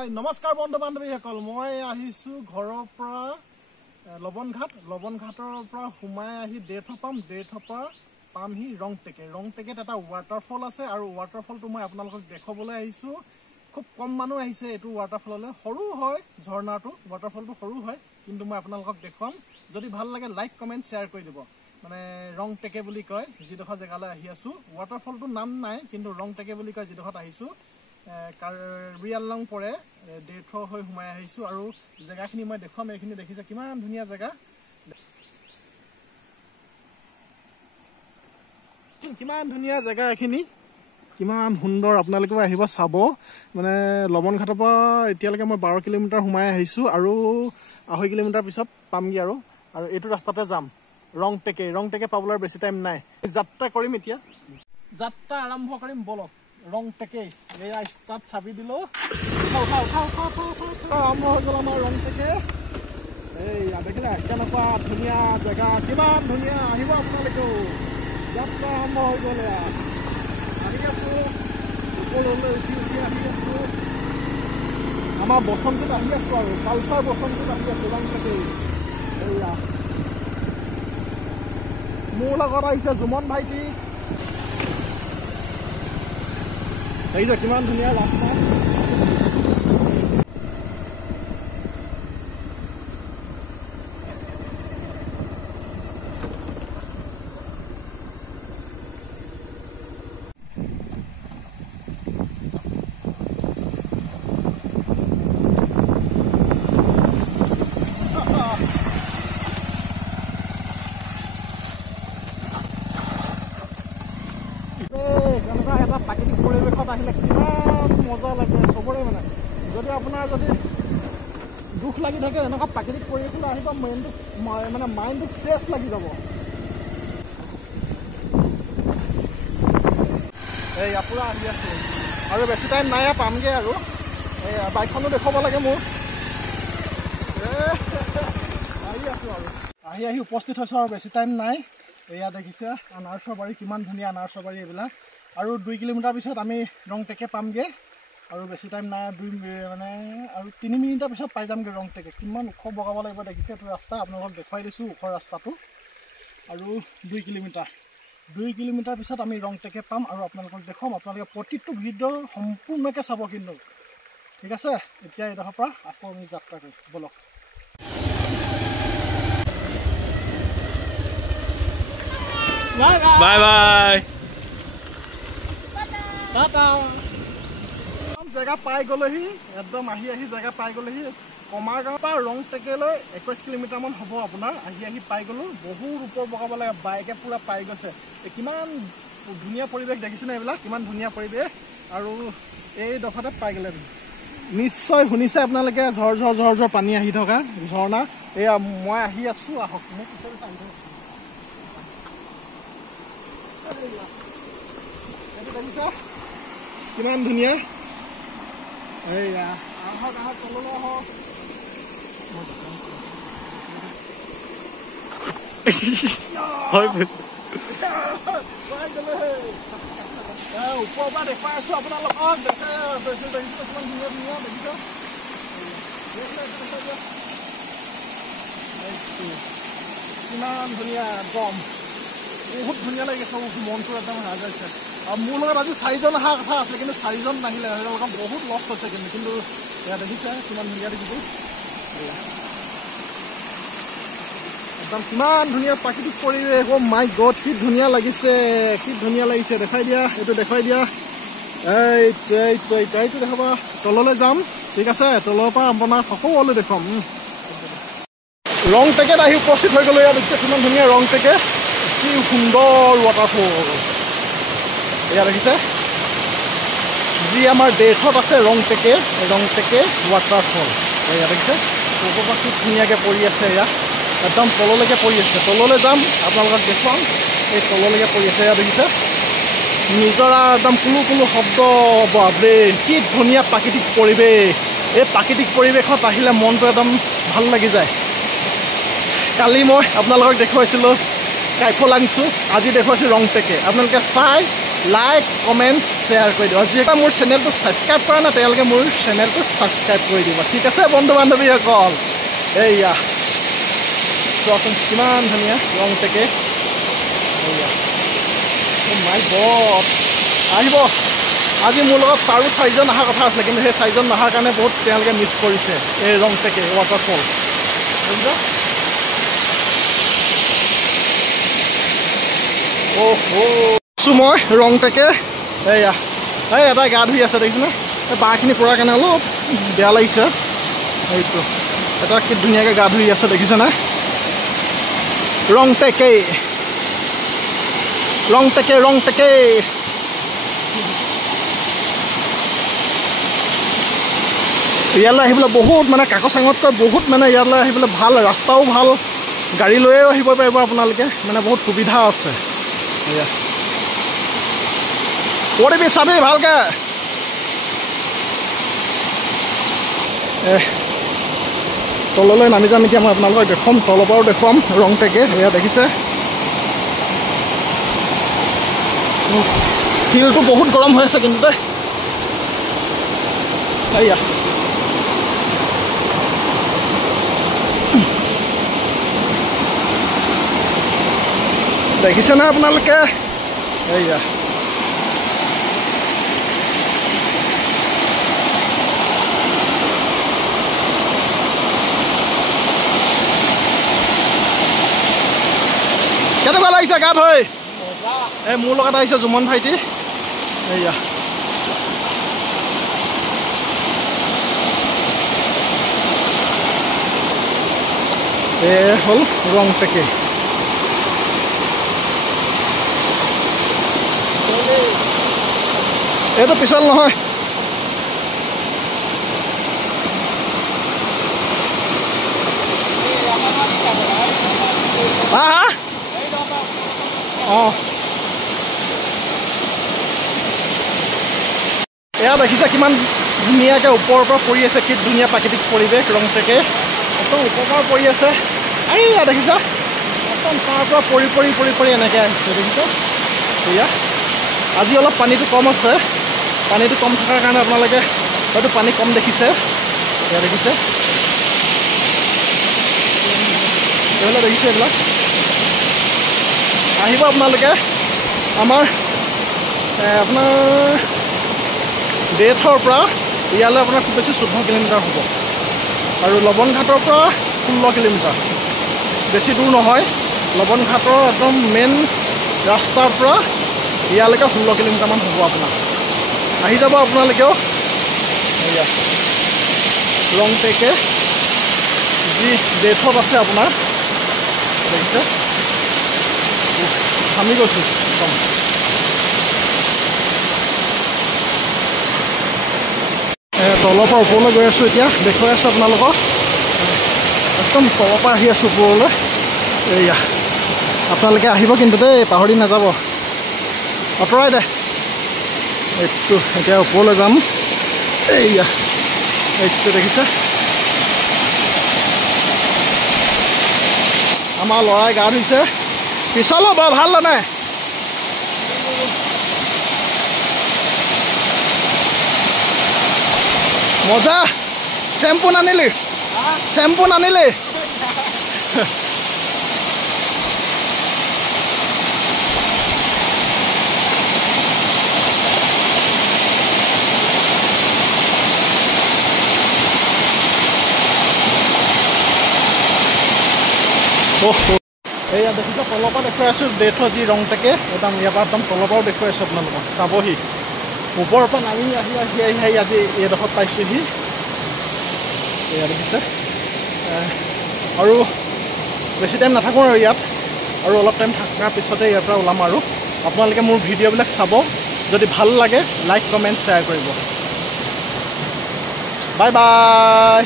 হাই নমস্কাৰ বন্ধু বান্ধৱীসকল মই আহিছো ঘৰৰ পৰা লবনঘাটৰ পৰা সোমাই আহি ডেথপা পামহি ৰংটেকেত এটা ৱাটাৰফল আছে আৰু ৱাটাৰফলটো মই আপোনালোকক দেখাবলৈ আহিছো খুব কম মানুহ আহিছে এটো ৱাটাৰফললৈ সৰু হয় ঝৰ্ণাটো ৱাটাৰফলটো সৰু হয় কিন্তু মই আপোনালোকক দেখাম যদি ভাল লাগে লাইক কমেন্ট শেয়াৰ কৰি দিব মানে ৰংটেকে বুলি কয় যিডোখৰ জেগালৈ আহি আছো ৱাটাৰফলটো নাম নাই কিন্তু ৰংটেকে বুলি কয় যিডোখৰত আহিছো ৰিয়ালং পৰে ডেথ হৈ সোমাই আহিছো আৰু জেগাখিনি মই দেখাম এইখিনি দেখিছে কিমান ধুনীয়া জেগা এখিনি কিমান সুন্দৰ আপোনালোকে আহিব চাব মানে লবনঘাটৰ পৰা এতিয়ালৈকে মই 12 কিলোমিটাৰ সোমাই আহিছো আৰু 2.5 কিলোমিটাৰ পিছত পামগি আৰু এইটো ৰাস্তাতে যাম ৰংটেকে পাবলৈ বেছি টাইম নাই যাত্ৰা কৰিম এতিয়া যাত্ৰা আৰম্ভ কৰিম বলক ৰংটেকে এই স্টাৰ্ট চাবি দিলো আৰম্ভ হৈ গ'ল আমাৰ ৰংটেকে এই দেখিলে কেনেকুৱা ধুনীয়া জেগা কিমান ধুনীয়া আহিব আপোনালোকেও যাত্ৰা আৰম্ভ হৈ গ'ল আহি আছো ওপৰলৈ উঠি আহি আছো আমাৰ বসন্তত আহি আছো আৰু পালচাৰ বসন্তত আহি আছো ৰংটেকে এইয়া মোৰ লগত আহিছে জুমন ভাইটি দেখিছে কিমান ধুনীয়া ৰাস্তা এটা প্ৰাকৃতিক পৰিৱেশত আহিলে কিমান মজা লাগে চবৰে মানে যদি আপোনাৰ যদি দুখ লাগি থাকে এনেকুৱা প্ৰাকৃতিক পৰিৱেশলৈ আহিব মানে মাইণ্ডটো ফ্ৰেছ লাগি যাব এই পুৰা আহি আছো আৰু বেছি টাইম নাই পামগৈ আৰু এই বাইকখনো দেখুৱাব লাগে মোৰ আহি আছো আৰু আহি উপস্থিত হৈছো আৰু বেছি টাইম নাই এয়া দেখিছে আনাৰসৰ বাৰী কিমান ধুনীয়া আনাৰসৰ বাৰী এইবিলাক আৰু 2 কিলোমিটাৰ পিছত আমি ৰংটেকে পামগে আৰু বেছি টাইম নাই আৰু 3 মিনিটৰ পিছত পাই যামগে ৰংটেকে কিমান ওখ বগাব লাগিব দেখিছে এইটো ৰাস্তা আপোনালোকক দেখুৱাই দিছো ওখ ৰাস্তাটো আৰু 2 কিলোমিটাৰ পিছত আমি ৰংটেকে পাম আৰু আপোনালোকক দেখাম আপোনালোকে প্ৰতিটো ভিডিঅ' সম্পূৰ্ণকৈ চাব কিন্তু ঠিক আছে এতিয়া এইডোখৰ পৰা আকৌ আমি যাত্ৰা কৰিম বলক বাই বাই জেগা পাই গ'লেহি একদম আহি জেগা পাই গ'লেহি কমাৰগাঁৱৰ পৰা ৰংটেকেলৈ 21 কিলোমিটাৰমান হ'ব আপোনাৰ আহি পাই গ'লো বহুত ওপৰ বগাব লাগে বাইকে পুৰা পাই গৈছে কিমান ধুনীয়া পৰিৱেশ দেখিছেনে এইবিলাক কিমান ধুনীয়া পৰিৱেশ আৰু এই ডোখৰতে পাই গ'লে নিশ্চয় শুনিছে আপোনালোকে ঝৰ পানী আহি থকা ঝৰ্ণা এয়া মই আহি আছো আহক মোক পিছত আহি দেখিছা কিমান ধুনীয়া এইয়া আহক তললৈ আহক ওপৰৰ পৰা দেখুৱাই আছো আপোনালোকক দেখিছে কিমান ধুনীয়া দেখিছে কিমান ধুনীয়া একদম বহুত ধুনীয়া লাগিছে মনটো একদম ৰাজাইছে আৰু মোৰ লগত আজি 4জন অহা কথা আছে কিন্তু 4জন নাহিলে বহুত লছ হৈছে কিন্তু এয়া দেখিছে কিমান ধুনীয়া দেখিছো একদম কিমান ধুনীয়া প্ৰাকৃতিক পৰিৱেশ মাই গড কি ধুনীয়া লাগিছে দেখাই দিয়া এইটো দেখাই দিয়া এইটো দেখাবা তললৈ যাম ঠিক আছে তলৰ পৰা আপোনাৰ সকলোলৈ দেখুৱাম ৰংটেকেত আহি উপস্থিত হৈ গ'লো ইয়াত কিমান ধুনীয়া ৰংটেকে কি সুন্দৰ ৱাটাৰফল এয়া দেখিছে যি আমাৰ দেশত আছে ৰংটেকে ৱাটাৰফল এয়া দেখিছে ওপৰৰ কি ধুনীয়াকৈ পৰি আছে এয়া একদম তললৈকে পৰি আছে তললৈ যাম আপোনালোকক দেখুৱাম এই তললৈকে পৰি আছে এয়া দেখিছে নিজৰা একদম কুলো শব্দ বাপৰে কি ধুনীয়া প্ৰাকৃতিক পৰিৱেশ এই প্ৰাকৃতিক পৰিৱেশত আহিলে মনটো একদম ভাল লাগি যায় কালি মই আপোনালোকক দেখুৱাইছিলোঁ কাইফলাংচু আজি দেখুৱাইছোঁ ৰংটেকে আপোনালোকে চাই লাইক কমেণ্ট শ্বেয়াৰ কৰি দিব যিহেতু মোৰ চেনেলটো ছাবস্ক্ৰাইব কৰা নাই তেওঁলোকে মোৰ চেনেলটো ছাবস্ক্ৰাইব কৰি দিব ঠিক আছে বন্ধু বান্ধৱীসকল এইয়া চোৱাচোন কিমান ধুনীয়া ৰং টেকে এইয়া মাই গড আহিব আজি মোৰ লগত আৰু 4জন অহাৰ কথা আছিলে কিন্তু সেই 4জন নহাৰ কাৰণে বহুত তেওঁলোকে মিছ কৰিছে এই ৰং টেকে ৱাটাৰফল মই ৰং টেকে এইয়া এই এটা গা ধুই আছে দেখিছেনে এই বাঁহখিনি পৰাৰ কাৰণে অলপ বেয়া লাগিছে এইটো এটা কি ধুনীয়াকৈ গা ধুই আছে দেখিছেনে ৰং টেকে ৰং টেকে ৰং টেকে ইয়ালৈ আহিবলৈ বহুত মানে কাকচাঙতকৈ বহুত মানে ইয়ালৈ আহিবলৈ ভাল ৰাস্তাও ভাল গাড়ী লৈও আহিব পাৰিব আপোনালোকে মানে বহুত সুবিধা আছে এয়া পৰিবি চাবি ভালকৈ তললৈ নামি যাম এতিয়া মই আপোনালোকক দেখুৱাম তলৰ পৰাও দেখুৱাম ৰং টেকে এয়া দেখিছে শিলটো বহুত গৰম হৈ আছে কিন্তু দেই এয়া দেখিছেনে আপোনালোকে এইয়া কেনেকুৱা লাগিছে গা ধুই এই মোৰ লগত আহিছে জুমন ভাইটি এইয়া হ'ল ৰং টেকে এইটো পিছল নহয় হা হা অঁ এয়া দেখিছে কিমান ধুনীয়াকৈ ওপৰৰ পৰা পৰি আছে কি ধুনীয়া প্ৰাকৃতিক পৰিৱেশ ৰং টেকে একদম ওপৰৰ পৰা পৰি আছে এই এয়া দেখিছা একদম তাৰ পৰা পৰি পৰি পৰি পৰি এনেকৈ আহিছে দেখিছে এয়া আজি অলপ পানীটো কম আছে পানীটো কম থকাৰ কাৰণে আপোনালোকে হয়তো পানী কম দেখিছে এয়া দেখিছে এইবিলাক দেখিছে এইবিলাক আহিব আপোনালোকে আমাৰ আপোনাৰ ডেথৰ পৰা ইয়ালৈ আপোনাৰ খুব বেছি 14 কিলোমিটাৰ হ'ব আৰু লৱণঘাটৰ পৰা 16 কিলোমিটাৰ বেছি দূৰ নহয় লৱণঘাটৰ একদম মেইন ৰাস্তাৰ পৰা ইয়ালৈকে 16 কিলোমিটাৰমান হ'ব আপোনাৰ আহি যাব আপোনালোকেও এয়া ৰং টেকে যি ডেথত আছে আপোনাৰ দেখিছে আমি গৈছোঁ একদম তলৰ পৰা ওপৰলৈ গৈ আছোঁ এতিয়া দেখুৱাই আছোঁ আপোনালোকক একদম তলৰ পৰা আহি আছোঁ ওপৰলৈ এয়া আপোনালোকে আহিব কিন্তু দেই পাহৰি নাযাব আঁতৰাই দে এইটো এতিয়া ওপৰলৈ যাম এইয়া এইটো দেখিছে আমাৰ ল'ৰাই গা ধুইছে পিছল হ'ব ভাল নাই মজা চেম্পু নানিলি চেম্পু নানিলি এয়া দেখিছে তলৰ পৰা দেখুৱাই আছোঁ ডেথৰ যি ৰং টেকে একদম ইয়াৰ পৰা একদম তলৰ পৰাও দেখুৱাই আছোঁ আপোনালোকক চাবহি ওপৰৰ পৰা নামি আহি আহি আহি আহি আজি এইডোখৰত পাইছোঁহি এয়া দেখিছে আৰু বেছি টাইম নাথাকোঁ আৰু ইয়াত আৰু অলপ টাইম থকাৰ পিছতে ইয়াৰ পৰা ওলাম আৰু আপোনালোকে মোৰ ভিডিঅ'বিলাক চাব যদি ভাল লাগে লাইক কমেণ্ট শ্বেয়াৰ কৰিব বাই বাই